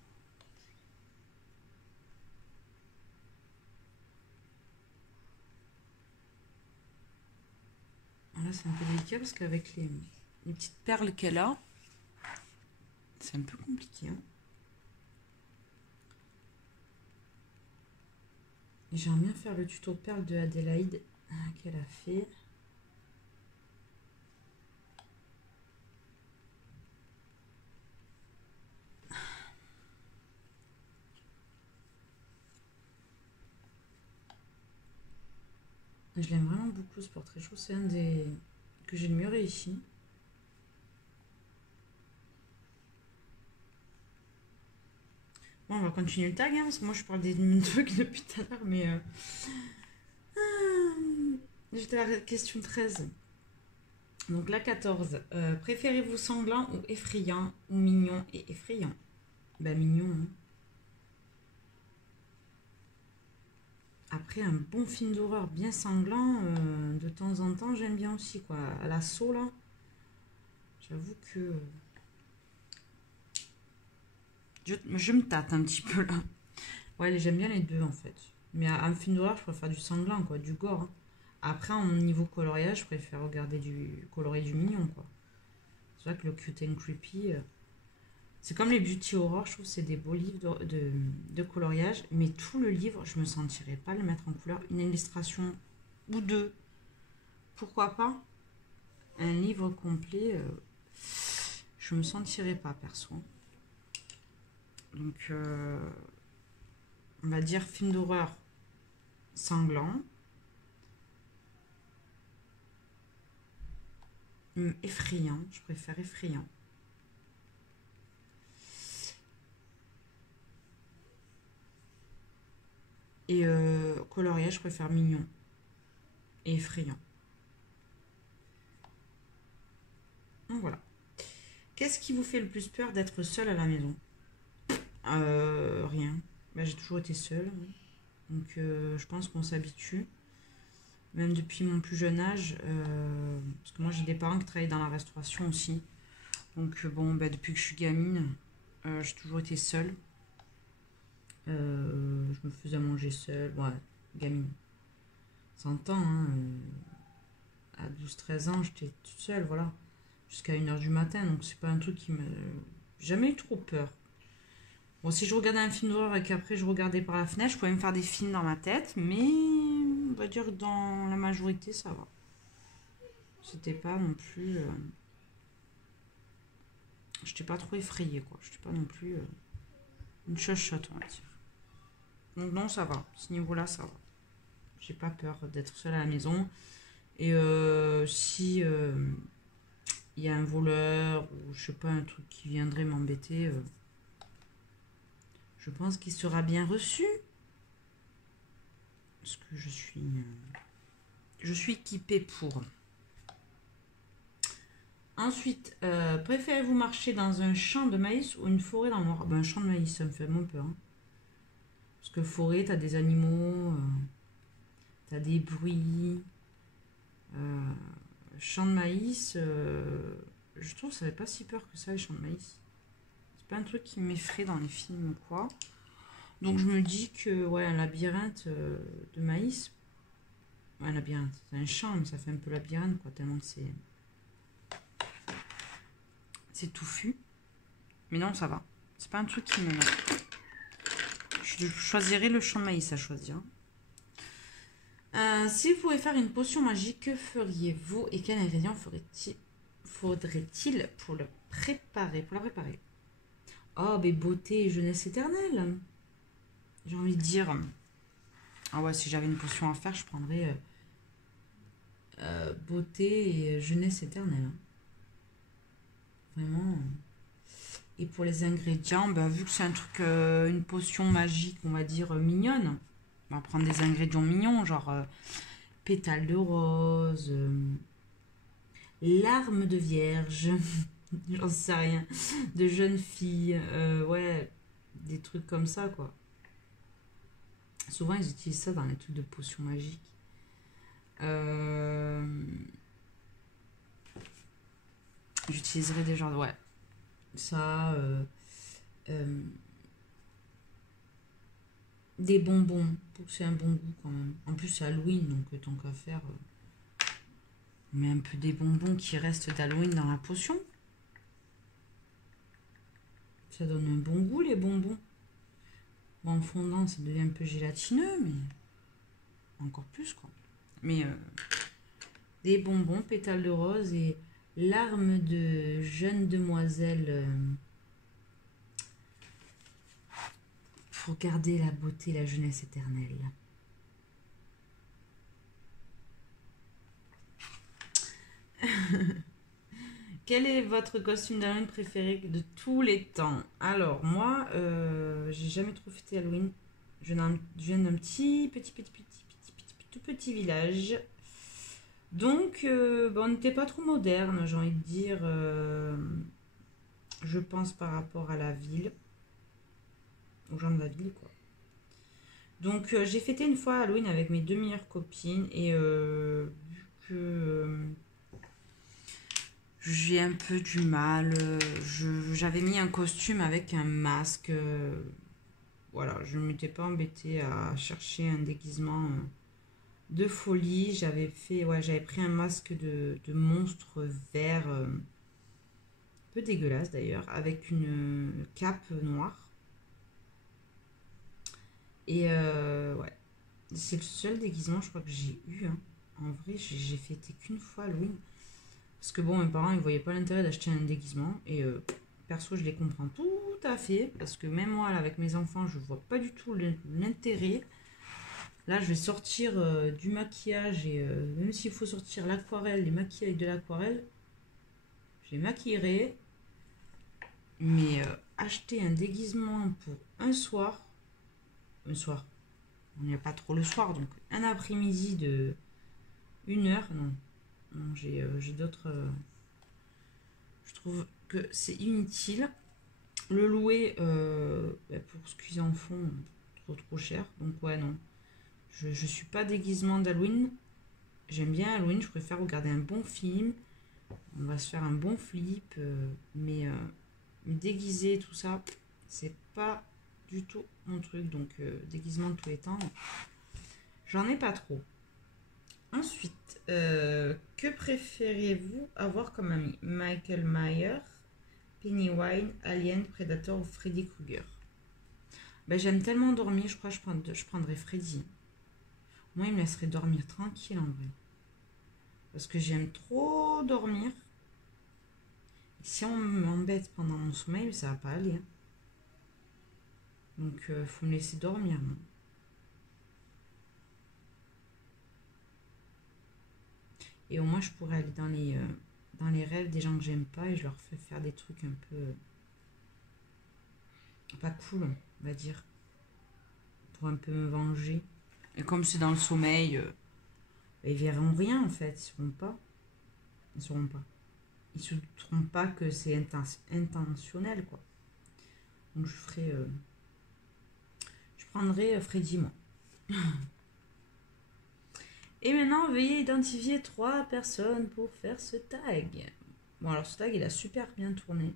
Là, c'est un peu délicat parce qu'avec les petites perles qu'elle a, c'est un peu compliqué. Hein. J'aimerais bien faire le tuto perles de Adélaïde qu'elle a fait. Je l'aime vraiment beaucoup ce portrait. Je trouve que c'est un des que j'ai le mieux réussi. Bon, on va continuer le tag, hein, parce que moi je parle des trucs depuis tout à l'heure, mais... J'étais à la question 13. Donc la 14. Préférez-vous sanglant ou effrayant, ou mignon et effrayant? Ben mignon, hein. Après, un bon film d'horreur bien sanglant, de temps en temps, j'aime bien aussi, quoi. À l'assaut, là, j'avoue que... Je me tâte un petit peu, là. Ouais, j'aime bien les deux, en fait. Mais à un film d'horreur, je préfère du sanglant, quoi, du gore. Hein. Après, en niveau coloriage, je préfère regarder du colorier du mignon, quoi. C'est vrai que le Cute and Creepy... c'est comme les Beauty Horror, je trouve que c'est des beaux livres de coloriage, mais tout le livre, je me sentirais pas le mettre en couleur. Une illustration ou deux, pourquoi pas. Un livre complet, je me sentirais pas, perso. Donc, on va dire film d'horreur sanglant. Effrayant, je préfère effrayant. Et coloriage, je préfère mignon et effrayant. Donc voilà. Qu'est-ce qui vous fait le plus peur d'être seul à la maison? Rien. Ben, j'ai toujours été seule. Donc je pense qu'on s'habitue. Même depuis mon plus jeune âge. Parce que moi j'ai des parents qui travaillent dans la restauration aussi. Donc bon, ben, depuis que je suis gamine, j'ai toujours été seule. Je me faisais manger seule. Ouais, gamine. 100 ans, hein, à 12-13 ans, j'étais toute seule, voilà. Jusqu'à 1h du matin, donc c'est pas un truc qui me... J'ai jamais eu trop peur. Bon, si je regardais un film d'horreur et qu'après je regardais par la fenêtre, je pouvais me faire des films dans ma tête, mais on va dire que dans la majorité, ça va. C'était pas non plus... j'étais pas trop effrayée, quoi. J'étais pas non plus une chochotte, on va dire. Donc non, ça va. À ce niveau-là, ça va. J'ai pas peur d'être seule à la maison. Et si il y a un voleur ou je sais pas, un truc qui viendrait m'embêter, je pense qu'il sera bien reçu. Parce que je suis équipée pour. Ensuite, préférez-vous marcher dans un champ de maïs ou une forêt dans le noir? Ben, un champ de maïs, ça me fait moins peur. Hein. Parce que forêt, t'as des animaux, t'as des bruits. Champ de maïs, je trouve que ça fait pas si peur que ça, les champs de maïs. C'est pas un truc qui m'effraie dans les films ou quoi. Donc je me dis que, ouais, un labyrinthe de maïs. Ouais, un labyrinthe, c'est un champ, mais ça fait un peu labyrinthe, quoi, tellement que c'est touffu. Mais non, ça va. C'est pas un truc qui me... Je choisirais le champ de maïs à choisir. Si vous pouvez faire une potion magique, que feriez-vous et quel ingrédient faudrait-il pour la préparer? Oh, mais beauté et jeunesse éternelle. J'ai envie de dire... Ah ouais, si j'avais une potion à faire, je prendrais beauté et jeunesse éternelle. Hein. Vraiment. Et pour les ingrédients, bah, vu que c'est un truc, une potion magique, on va dire mignonne, on va prendre des ingrédients mignons, genre pétales de rose, larmes de vierge, j'en sais rien, de jeunes filles, ouais, des trucs comme ça, quoi. Souvent, ils utilisent ça dans les trucs de potions magiques. J'utiliserai des genres, ouais, ça, des bonbons, pour que c'est un bon goût quand même. En plus, c'est Halloween, donc tant qu'à faire, on met un peu des bonbons qui restent d'Halloween dans la potion. Ça donne un bon goût, les bonbons. Bon, en fondant, ça devient un peu gélatineux, mais encore plus, quoi. Mais des bonbons, pétales de rose et larmes de jeune demoiselle pour garder la beauté, la jeunesse éternelle. Quel est votre costume d'Halloween préféré de tous les temps? Alors, moi, j'ai jamais trop fêté Halloween. Je viens d'un tout petit village. Donc, on n'était pas trop moderne, j'ai envie de dire. Je pense par rapport à la ville. Aux gens de la ville, quoi. Donc, j'ai fêté une fois Halloween avec mes deux meilleures copines. Et vu que j'ai un peu du mal. J'avais mis un costume avec un masque. Voilà, je ne m'étais pas embêtée à chercher un déguisement de folie. J'avais pris un masque de monstre vert, un peu dégueulasse d'ailleurs, avec une cape noire. Et ouais, c'est le seul déguisement, je crois, que j'ai eu. Hein. En vrai, j'ai fêté qu'une fois Halloween. Parce que bon, mes parents, ils voyaient pas l'intérêt d'acheter un déguisement. Et perso, je les comprends tout à fait. Parce que même moi, là, avec mes enfants, je vois pas du tout l'intérêt. Là, je vais sortir du maquillage. Et même s'il faut sortir l'aquarelle, les maquiller avec de l'aquarelle, je les maquillerai. Mais acheter un déguisement pour un soir, on n'y a pas trop le soir, donc un après-midi de 1 heure, non. Non, j'ai d'autres. Je trouve que c'est inutile. Le louer pour ce qu'ils en font, trop cher. Donc, ouais, non. Je suis pas déguisement d'Halloween. J'aime bien Halloween. Je préfère regarder un bon film. On va se faire un bon flip. Mais me déguiser, tout ça, c'est pas du tout mon truc. Donc, déguisement de tous les temps, j'en ai pas trop. Ensuite, que préfériez-vous avoir comme ami? Michael Myers, Pennywise, Alien, Predator ou Freddy Krueger? Ben, j'aime tellement dormir, je crois que je prendrais Freddy. Moi, il me laisserait dormir tranquille en vrai. Parce que j'aime trop dormir. Et si on m'embête pendant mon sommeil, ça va pas aller, hein. Donc, faut me laisser dormir, moi. Et au moins, je pourrais aller dans les rêves des gens que j'aime pas et je leur fais faire des trucs un peu pas cool, on va dire, pour un peu me venger. Et comme c'est dans le sommeil, ils verront rien en fait, ils sauront pas. Ils sauront pas. Ils se douteront pas que c'est intentionnel quoi. Donc je prendrai Freddy moi. Et maintenant, veuillez identifier 3 personnes pour faire ce tag. Bon, alors ce tag, il a super bien tourné.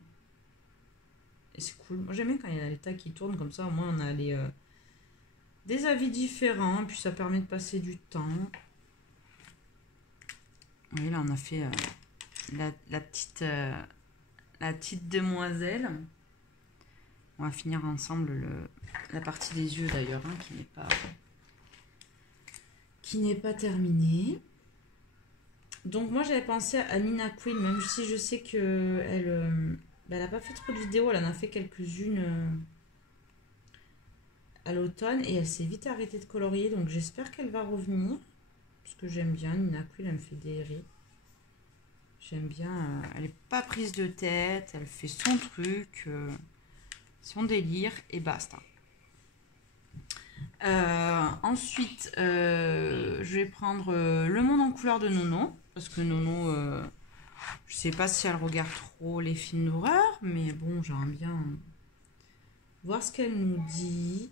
Et c'est cool. Moi, j'aime bien quand il y a les tags qui tournent comme ça. Au moins, on a des avis différents. Puis ça permet de passer du temps. Oui, là, on a fait la petite demoiselle. On va finir ensemble la partie des yeux d'ailleurs, hein, qui n'est pas terminée. Donc moi j'avais pensé à Nina Queen, même si je sais que elle a pas fait trop de vidéos, elle en a fait quelques-unes à l'automne et elle s'est vite arrêtée de colorier, donc j'espère qu'elle va revenir. Parce que j'aime bien, Nina Queen, elle me fait des rires. J'aime bien, elle est pas prise de tête, elle fait son truc, son délire et basta. Ensuite, je vais prendre Le Monde en couleur de Nono. Parce que Nono, je sais pas si elle regarde trop les films d'horreur. Mais bon, j'aimerais bien voir ce qu'elle nous dit.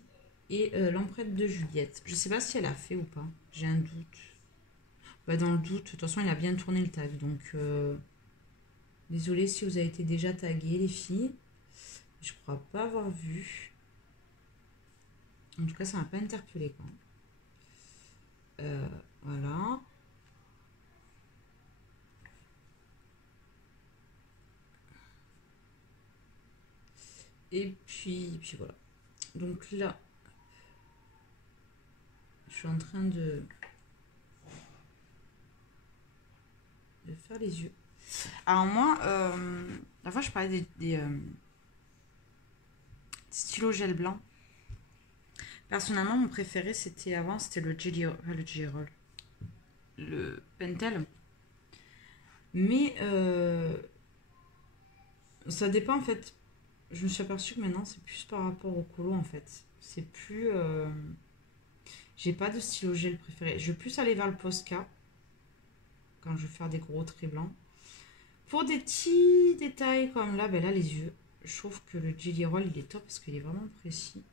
Et L'Empreinte de Juliette. Je sais pas si elle a fait ou pas. J'ai un doute. Bah, dans le doute, de toute façon, il a bien tourné le tag. Donc, désolée si vous avez été déjà taguées, les filles. Je crois pas avoir vu. En tout cas, ça m'a pas interpellé quoi. Voilà. Et puis voilà. Donc là, je suis en train de faire les yeux. Alors moi, la fois je parlais des stylos gel blanc. Personnellement, mon préféré c'était le Jelly Roll, le Pentel. Mais ça dépend en fait. Je me suis aperçue que maintenant c'est plus par rapport au colo en fait. C'est plus. J'ai pas de stylo gel préféré. Je vais plus aller vers le Posca quand je vais faire des gros traits blancs. Pour des petits détails comme là, ben là les yeux. Je trouve que le Jelly Roll il est top parce qu'il est vraiment précis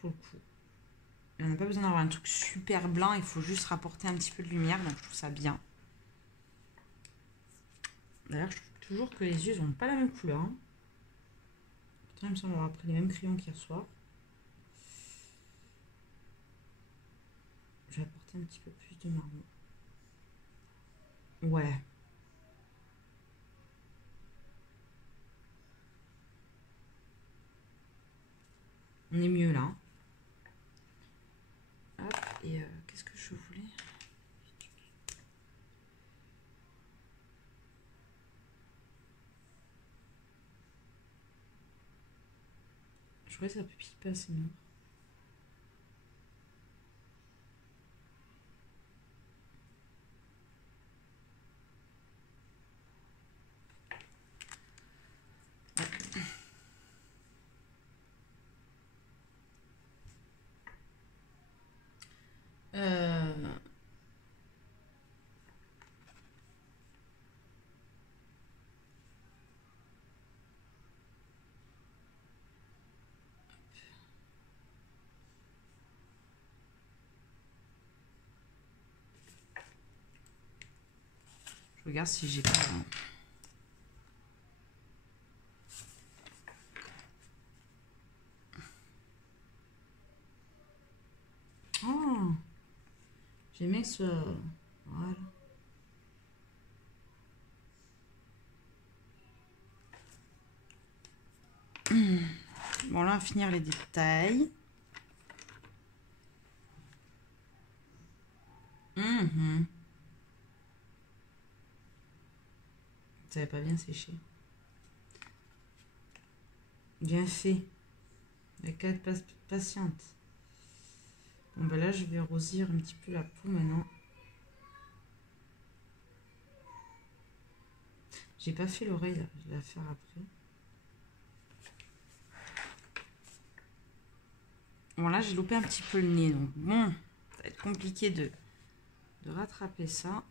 pour le coup. On n'a pas besoin d'avoir un truc super blanc, il faut juste rapporter un petit peu de lumière, donc je trouve ça bien. D'ailleurs, je trouve toujours que les yeux n'ont pas la même couleur. Hein. Pourtant, il me semble avoir pris les mêmes crayons qu'hier soir. Je vais apporter un petit peu plus de marron. Ouais. On est mieux là. Hop, et qu'est-ce que je voulais? Je crois que ça peut piquer assez noir. Je regarde si j'ai pas... Oh, j'aimais que ce soit... Voilà. Bon, là, on va finir les détails. Mhm. Ça n'avait pas bien séché. Bien fait. La 4 patiente. Bon, bah là, je vais rosir un petit peu la peau maintenant. J'ai pas fait l'oreille, là. Je vais la faire après. Bon, là, j'ai loupé un petit peu le nez. Donc, bon, ça va être compliqué de rattraper ça.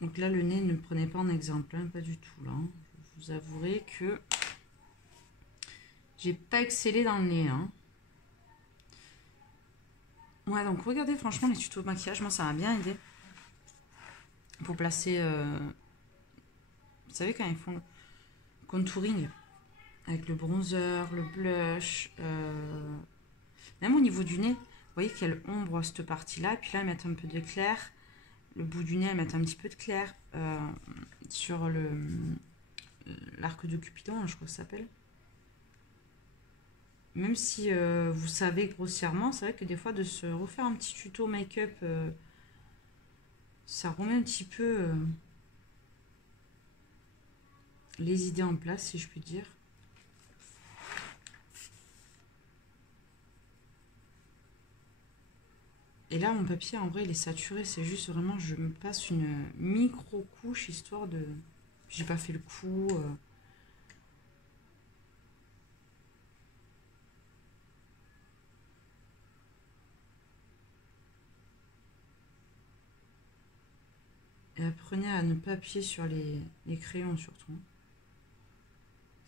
Donc là, le nez ne prenait pas en exemple, hein, pas du tout, là. Je vous avouerai que j'ai pas excellé dans le nez, hein. Ouais, donc regardez, franchement, les tutos de maquillage, moi, ça m'a bien aidé. Pour placer... vous savez, quand ils font le contouring, avec le bronzer, le blush, même au niveau du nez, vous voyez qu'elle ombre cette partie-là, et puis là, ils mettent un peu de clair. Le bout du nez, elles mettent un petit peu de clair sur l'arc de Cupidon, je crois que ça s'appelle. Même si vous savez grossièrement, c'est vrai que des fois de se refaire un petit tuto make-up, ça remet un petit peu les idées en place, si je puis dire. Et là, mon papier, en vrai, il est saturé. C'est juste vraiment, je me passe une micro-couche, histoire de... J'ai pas fait le coup. Et apprenez à ne pas appuyer sur les crayons, surtout.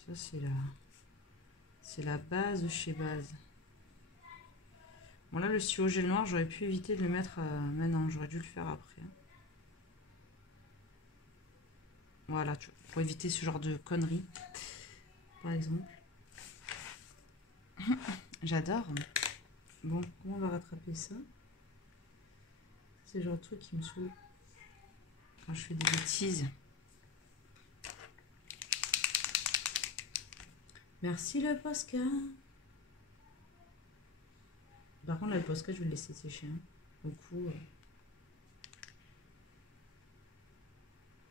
Ça, c'est la base de chez base. Bon, là, le stylo gel noir, j'aurais pu éviter de le mettre maintenant. J'aurais dû le faire après. Voilà, pour éviter ce genre de conneries, par exemple. J'adore. Bon, comment on va rattraper ça? C'est le genre de truc qui me saoule quand je fais des bêtises. Merci le Posca. Par contre, là, le Posca, je vais le laisser sécher. Hein. Au coup.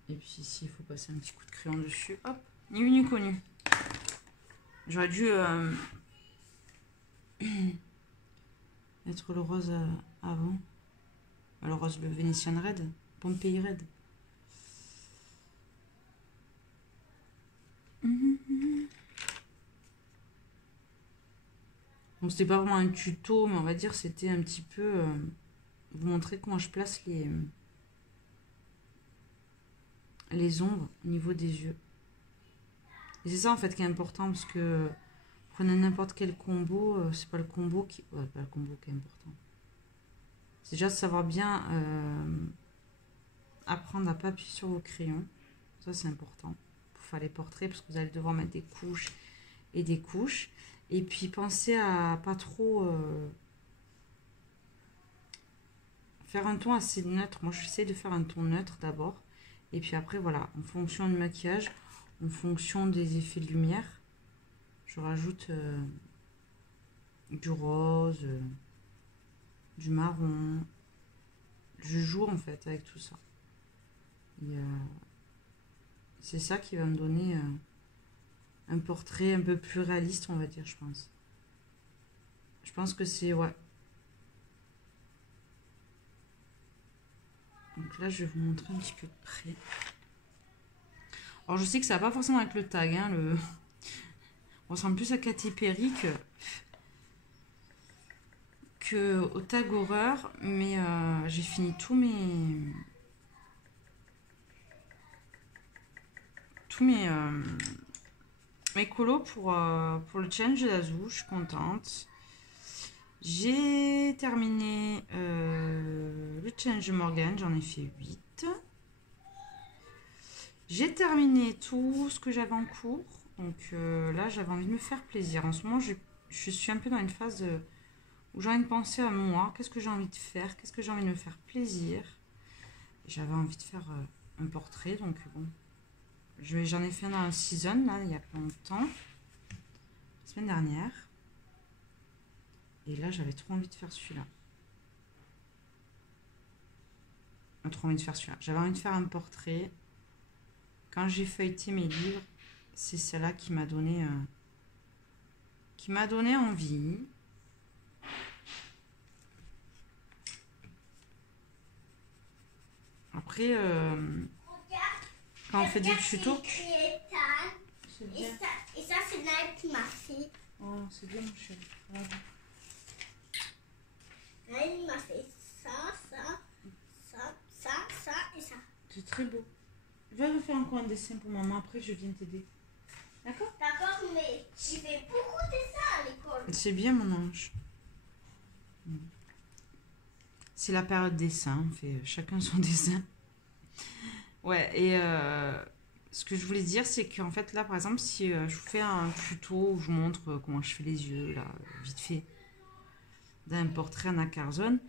Et puis ici, il faut passer un petit coup de crayon dessus. Hop, ni vu ni connu. J'aurais dû mettre le rose avant. Le rose, le Venetian Red. Pompeii Red. Donc c'était pas vraiment un tuto, mais on va dire c'était un petit peu vous montrer comment je place les ombres au niveau des yeux. Et c'est ça en fait qui est important, parce que prenez n'importe quel combo, c'est pas le combo qui... Ouais, pas le combo qui est important. C'est déjà de savoir bien apprendre à pas appuyer sur vos crayons. Ça c'est important pour faire les portraits, parce que vous allez devoir mettre des couches et des couches. Et puis pensez à pas trop faire un ton assez neutre. Moi j'essaie de faire un ton neutre d'abord. Et puis après voilà, en fonction du maquillage, en fonction des effets de lumière, je rajoute du rose, du marron. Je joue en fait avec tout ça. C'est ça qui va me donner un portrait un peu plus réaliste, on va dire, je pense. Je pense que c'est... Ouais. Donc là, je vais vous montrer un petit peu de près. Alors, je sais que ça va pas forcément avec le tag. Hein, on ressemble plus à Katy Perry que au tag horreur. Mais j'ai fini tous mes colos pour le challenge d'Azou. Je suis contente. J'ai terminé le challenge de Morgane, j'en ai fait 8. J'ai terminé tout ce que j'avais en cours. Donc là, j'avais envie de me faire plaisir. En ce moment, je suis un peu dans une phase où j'ai envie de penser à moi, qu'est-ce que j'ai envie de faire, qu'est-ce que j'ai envie de me faire plaisir. J'avais envie de faire un portrait, donc bon. J'en ai fait un dans la season, là, il y a pas longtemps. La semaine dernière. Et là, j'avais trop envie de faire celui-là. Trop envie de faire celui-là. J'avais envie de faire un portrait. Quand j'ai feuilleté mes livres, c'est celle-là qui m'a donné envie. Après, quand on fait des tutos... Et ça, c'est Naël qui m'a fait. Oh, c'est bien, mon chéri. Voilà. Naël m'a fait ça et ça. C'est très beau. Va me faire encore un dessin pour maman, après je viens t'aider. D'accord? D'accord, mais j'ai fait beaucoup de ça à l'école. C'est bien, mon ange. C'est la période dessin, on fait chacun son dessin. Ouais, et ce que je voulais dire, c'est qu'en fait, là, par exemple, si je vous fais un tuto où je vous montre comment je fais les yeux, là, vite fait, d'un portrait Anna Carzon,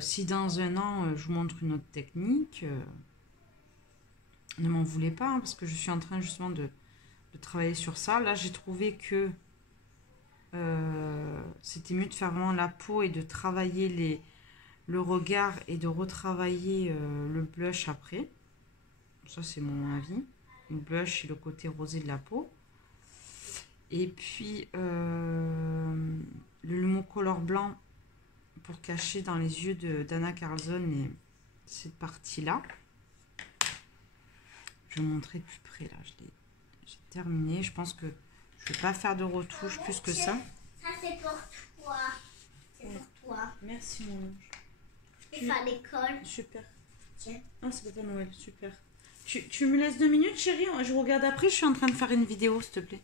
si dans un an, je vous montre une autre technique, ne m'en voulez pas, hein, parce que je suis en train justement de travailler sur ça. Là, j'ai trouvé que c'était mieux de faire vraiment la peau et de travailler le regard et de retravailler le blush après. Ça, c'est mon avis. Le blush et le côté rosé de la peau. Et puis, le Lumocolor blanc pour cacher dans les yeux d'Anna Carzon et cette partie-là. Je vais vous montrer de plus près, là. J'ai terminé. Je pense que je ne vais pas faire de retouche plus que ça. Ça, c'est pour toi. C'est pour toi. Merci, mon ange. Tu vas à l'école. Super. Tiens. Ah, c'est Papa Noël, super. Tu me laisses 2 minutes, chérie? Je regarde après, je suis en train de faire une vidéo, s'il te plaît.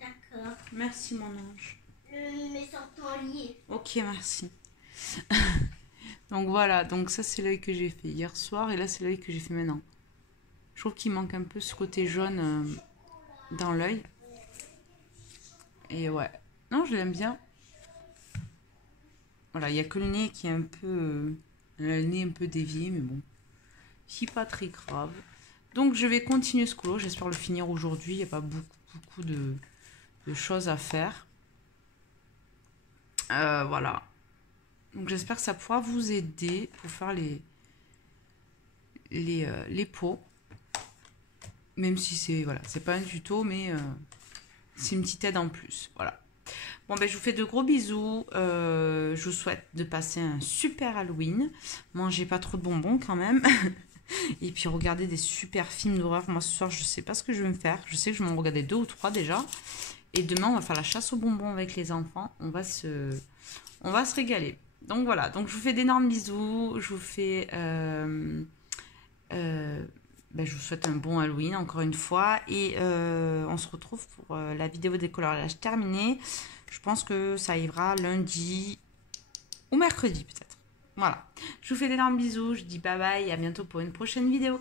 D'accord. Merci, mon ange. Mais sans ton lit. Ok, merci. Donc voilà, donc ça c'est l'œil que j'ai fait hier soir et là c'est l'œil que j'ai fait maintenant. Je trouve qu'il manque un peu ce côté jaune dans l'œil. Et ouais, non, je l'aime bien. Voilà, il n'y a que le nez qui est un peu... le nez un peu dévié, mais bon. C'est pas très grave. Donc je vais continuer ce colo, j'espère le finir aujourd'hui. Il n'y a pas beaucoup de choses à faire. Voilà. Donc j'espère que ça pourra vous aider pour faire les peaux. Même si c'est voilà, c'est pas un tuto, mais c'est une petite aide en plus. Voilà. Bon ben je vous fais de gros bisous. Je vous souhaite de passer un super Halloween. Mangez pas trop de bonbons quand même. Et puis regardez des super films d'horreur. Moi ce soir je sais pas ce que je vais me faire. Je sais que je vais m'en regarder 2 ou 3 déjà. Et demain on va faire la chasse aux bonbons avec les enfants. On va se régaler. Donc voilà, donc je vous fais d'énormes bisous, je vous fais, je vous souhaite un bon Halloween encore une fois et on se retrouve pour la vidéo décolorage terminée. Je pense que ça arrivera lundi ou mercredi peut-être. Voilà, je vous fais d'énormes bisous, je dis bye bye et à bientôt pour une prochaine vidéo.